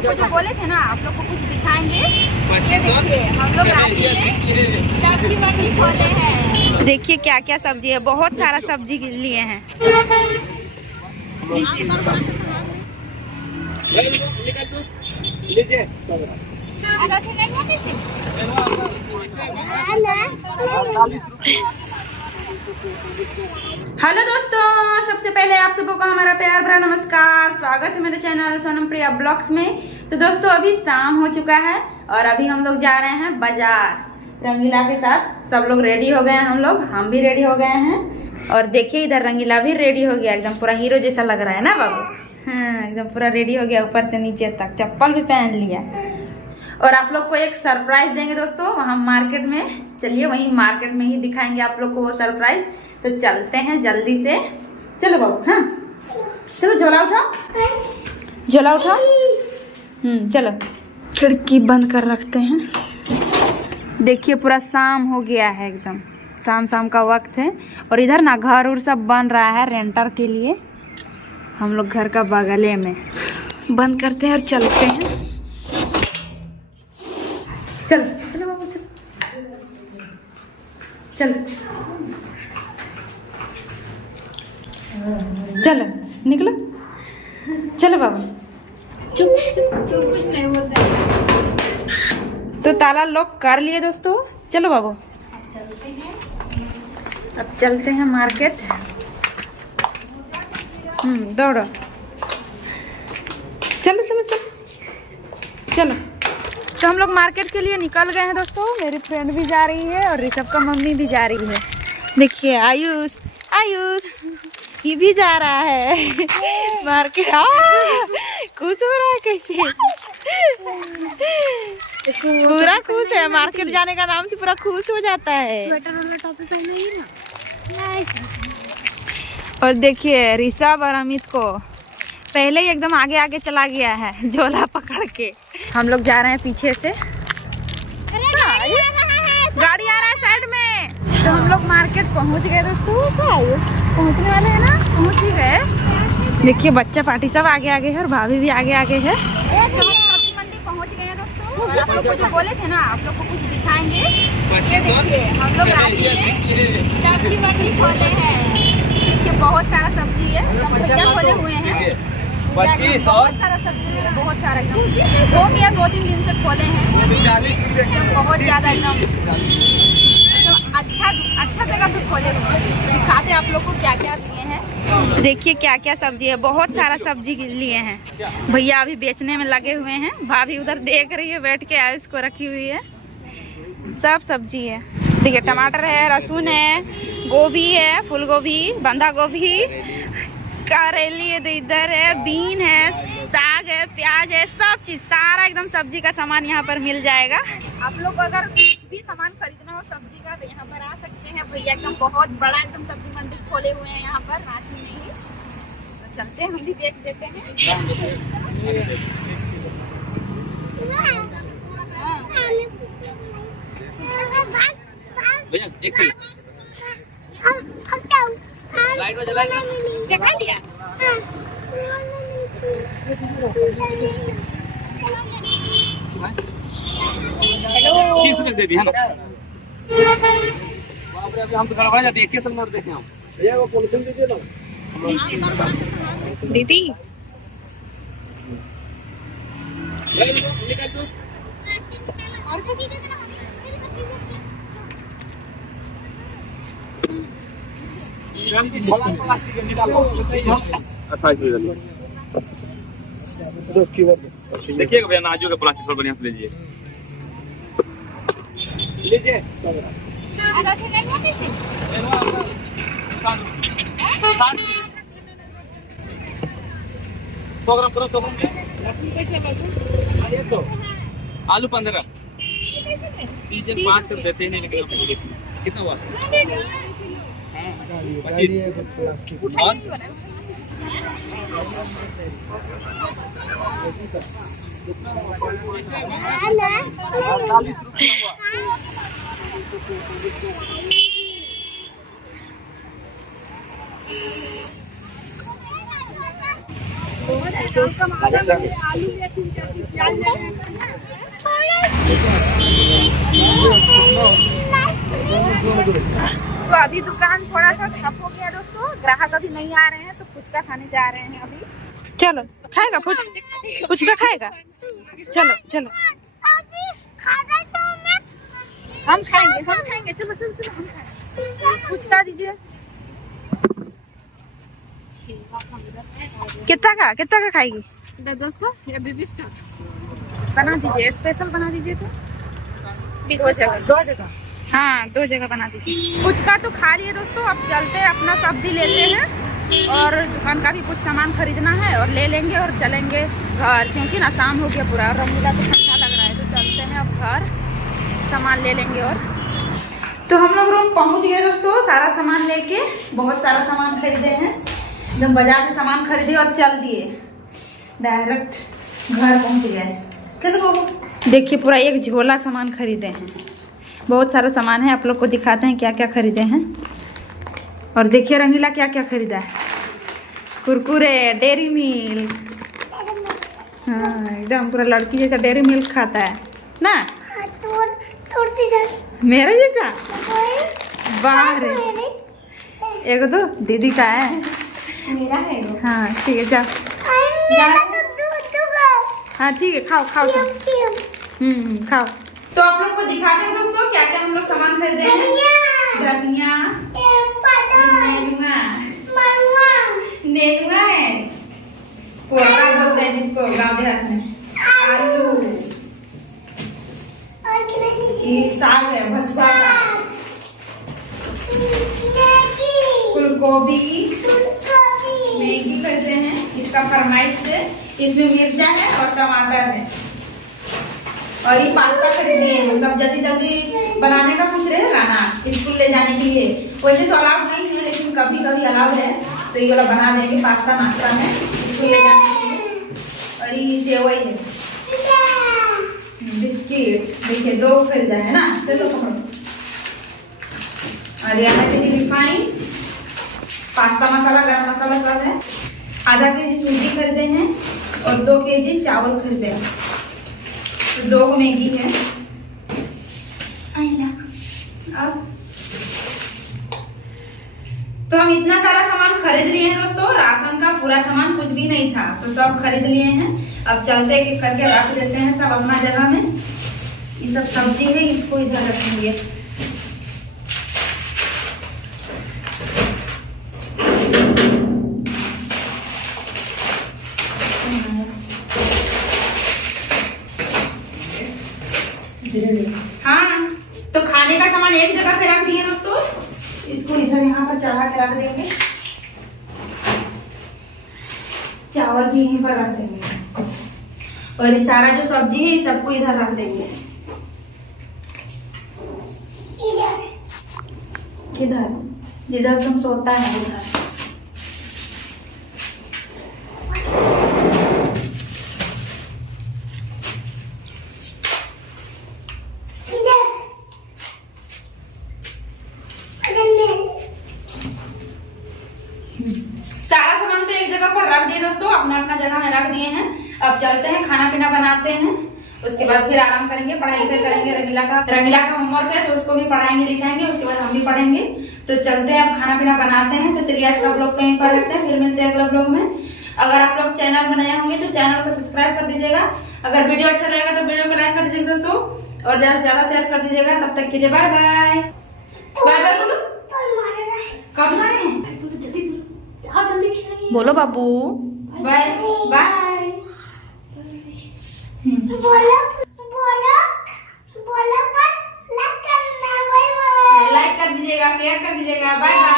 लोग को जो बोले थे ना आप लोग को कुछ दिखाएंगे। ये देखिए हम लोग रांची में सब्जी मंडी खोले हैं। देखिए क्या क्या सब्जी है, बहुत सारा सब्जी लिए हैं। हेलो दोस्तों, सबसे पहले आप सबको का हमारा प्यार भरा नमस्कार। स्वागत है मेरे चैनल सोनम प्रिया ब्लॉग्स में। तो दोस्तों अभी शाम हो चुका है और अभी हम लोग जा रहे हैं बाजार रंगीला के साथ। सब लोग रेडी हो गए हैं, हम भी रेडी हो गए हैं। और देखिए इधर रंगीला भी रेडी हो गया, एकदम पूरा हीरो जैसा लग रहा है ना बाबू। हाँ एकदम पूरा रेडी हो गया, ऊपर से नीचे तक चप्पल भी पहन लिया। और आप लोग को एक सरप्राइज देंगे दोस्तों वहाँ मार्केट में। चलिए वहीं मार्केट में ही दिखाएंगे आप लोग को वो सरप्राइज। तो चलते हैं जल्दी से, चलो बाबू। हाँ चलो झोला उठाओ, झोला उठाओ। चलो खिड़की बंद कर रखते हैं। देखिए पूरा शाम हो गया है, एकदम शाम का वक्त है। और इधर ना घर उर सब बन रहा है रेंटर के लिए। हम लोग घर का बगले में बंद करते हैं और चलते हैं। चलो चलो बाबू चलो चलो निकलो, चलो बाबू। तो ताला लॉक कर लिए दोस्तों। चलो बाबू अब चलते हैं मार्केट। दौड़ो, चलो चलो चलो चलो। तो हम लोग मार्केट के लिए निकल गए हैं दोस्तों। मेरी फ्रेंड भी जा रही है और ऋषभ का मम्मी भी जा रही है। देखिए आयुष ये भी जा रहा है मार्केट। खुश हो रहा है कैसे, पूरा खुश है। मार्केट जाने का नाम से पूरा खुश हो जाता है। स्वेटर वाला टोपी पहने ही ना। और देखिए ऋषभ और अमित को पहले ही एकदम आगे आगे चला गया है झोला पकड़ के। हम लोग जा रहे हैं पीछे से। गाड़ी आ रहा है साइड में। तो हम लोग मार्केट पहुंच गए दोस्तों। पहुंचने वाले हैं ना, पहुंच ही गए। देखिए बच्चा पार्टी सब आगे आगे है और भाभी भी आगे आगे है। तो हम सब्जी मंडी पहुंच गए हैं दोस्तों। और आप लोग को जो बोले थे ना आप लोग को कुछ दिखाएंगे। ये देखिए हम लोग रांची में सब्जी मंडी खोले हैं। देखिए बहुत सारा सब्जी है, भैया खोले हुए हैं। 25 और सारा सब्जी है, बहुत सारा एकदम हो गया। 2-3 दिन से खोले हैं, बहुत ज़्यादा एकदम अच्छा जगह पे खोले हुए हैं। दिखाते आप लोग को क्या क्या लिए हैं। देखिए क्या क्या सब्जी है, बहुत सारा सब्जी लिए हैं। भैया अभी बेचने में लगे हुए हैं। भाभी उधर देख रही है बैठ के, आयुष को रखी हुई है। सब सब्जी है। देखिए टमाटर है, लहसुन है, गोभी है, फूल गोभी, बंधा गोभी, करेली है, इधर है, बीन है, साग है, प्याज है, सब चीज सारा एकदम सब्जी का सामान यहाँ पर मिल जाएगा। आप लोग अगर भी सामान खरीदना हो सब्जी का तो यहाँ पर आ सकते हैं। भैया एकदम बहुत बड़ा एकदम सब्जी मंडी खोले हुए हैं यहाँ पर रांची में ही। तो चलते हैं, हम भी बेच देते हैं। दिखा दिया। हेलो 30 रुपए दे दी है ना। अभी हम तो गड़बड़ा जाते हैं। 21 नोट देखें हम। भैया वो पॉलिथीन दीजिए ना दीदी। निकाल दो। देखिएगा भैया नाजू का प्लास्टिक थोड़ा बढ़िया से लीजिए। लीजिए 100 ग्राम करो, 100 ग्राम। आलू 15 दीजिए, 5 कर देते हैं। लेकिन कितना हुआ? 45 रुपया हुआ। तो अभी दुकान थोड़ा सा ठप हो गया दोस्तों, ग्राहक अभी नहीं आ रहे हैं तो फुचका खाने जा रहे हैं अभी। चलो खाएगा फुचका खाएगा, चलो चलो हम खाएंगे चलो चलो चलो हम खाएंगे। फुचका दीजिए। कितना का खाएगी? 10 का या 20 का बना दीजिए, स्पेशल बना दीजिए तो 2 जगह। हाँ 2 जगह बना दीजिए। फुचका तो खा लिए दोस्तों, अब चलते हैं अपना सब्जी लेते हैं और दुकान का भी कुछ सामान खरीदना है और ले लेंगे और चलेंगे घर, क्योंकि ना शाम हो गया पूरा और रंगीला तो ठंडा लग रहा है। तो चलते हैं अब घर, सामान ले लेंगे। और तो हम लोग रूम पहुंच गए दोस्तों, सारा सामान लेके, बहुत सारा सामान खरीदे हैं, एकदम बाजार से सामान खरीदे और चल दिए डायरेक्ट घर पहुंच गए। चलो बाबू देखिए पूरा एक झोला सामान खरीदे हैं, बहुत सारा सामान है, आप लोग को दिखाते हैं क्या क्या खरीदे हैं। और देखिए रंगीला क्या क्या खरीदा है, कुरकुरे, डेयरी मिल्क, हाँ एकदम पूरा लड़की जैसा डेयरी मिल्क खाता है ना, मेरा जैसा। बाहर एक तो दीदी का है, मेरा है। हाँ ठीक है जाओ, हाँ ठीक है खाओ खाओ खाओ। खाओ। तो आप लोग को दिखाते हैं दोस्तों क्या क्या हम लोग सामान खरीदे हैं। धनिया, नेनुआ है, पोहा बोलते हैं जिसको गाँव देहात में, आलू, ये साग है भसवा साग, फूलगोभी, मैगी खरीदे हैं, इसका फरमाइश से, इसमें मिर्चा है और टमाटर है। और ये पास्ता खरीद लिए, मतलब जल्दी जल्दी बनाने का कुछ रहेगा ना स्कूल ले जाने के लिए, वैसे तो अलाउ नहीं है लेकिन कभी कभी अलाउ है, तो ये वाला बना देंगे पास्ता नाश्ता में स्कूल ले जाने के लिए। और ये सेवई है, बिस्किट देखिए 2 खरीदा है ना, चलो पकड़ो। और यहाँ के लिए रिफाइन, पास्ता मसाला, गरम मसाला सब है। आधा केजी सूजी खरीदे हैं और 2 केजी चावल खरीदे हैं, तो 2 मैगी है। अब तो हम इतना सारा सामान खरीद लिए हैं दोस्तों, राशन का पूरा सामान कुछ भी नहीं था, तो सब खरीद लिए हैं। अब चलते एक करके रख देते हैं सब अपना जगह में। ये सब सब्जी है, इसको इधर रखेंगे। हाँ तो खाने का सामान एक जगह पे रख दिए दोस्तों, इसको इधर यहाँ पर चढ़ा के रख देंगे। चावल भी यहीं पर रख देंगे और ये सारा जो सब्जी है सबको इधर रख देंगे। इधर जिधर तुम सोता है उधर। सारा सामान तो एक जगह पर रख दिए दोस्तों, अपना अपना जगह में रख दिए हैं। अब चलते हैं खाना पीना बनाते हैं, उसके बाद फिर आराम करेंगे, पढ़ाई लिखाई करेंगे। रंगीला का होमवर्क है तो उसको भी पढ़ाएंगे लिखाएंगे, उसके बाद हम भी पढ़ेंगे। तो चलते हैं अब खाना पीना बनाते हैं। तो चलिए आज का व्लॉग कहीं पर रखते हैं, फिर मिलते हैं अगला व्लॉग में। अगर आप लोग चैनल बनाए होंगे तो चैनल को सब्सक्राइब कर दीजिएगा। अगर वीडियो अच्छा लगेगा तो वीडियो को लाइक कर दीजिएगा दोस्तों, और ज्यादा से ज्यादा शेयर कर दीजिएगा। तब तक के लिए बाय बाय। बाय बाय बोलो, कब मारे हैं बोलो बाबू, बाय बाय। लाइक कर दीजिएगा, शेयर कर दीजिएगा, बाय बाय।